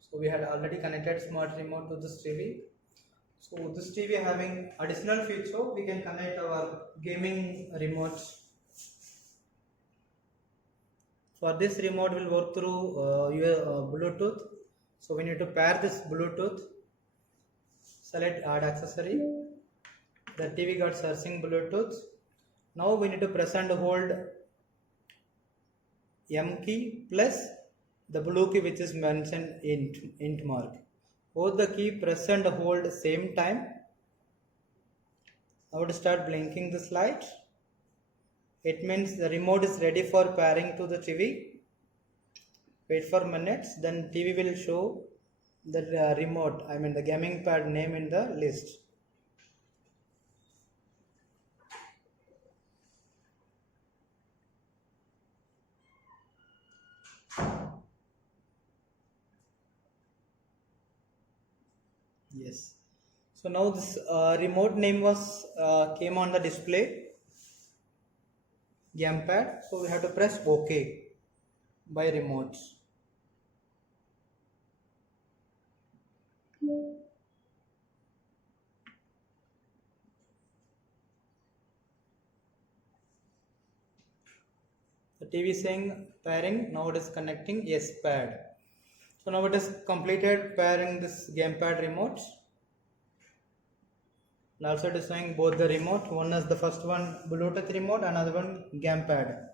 So we had already connected smart remote to this TV. So this TV having additional feature, we can connect our gaming remote. For this remote will work through your Bluetooth. So we need to pair this Bluetooth. Select add accessory. The TV got searching Bluetooth. Now we need to press and hold M key plus the blue key which is mentioned int mark. Both the key press and hold same time. Now to start blinking this light. It means the remote is ready for pairing to the TV. Wait for minutes, then TV will show the remote, I mean the gaming pad name in the list. Yes. So now this remote name was came on the display, gamepad. So we have to press OK by remote. The TV saying pairing. Now it is connecting. Yes, pad. So now it is completed pairing this gamepad remote. And also it is showing both the remote. One is the first one Bluetooth remote, another one gamepad.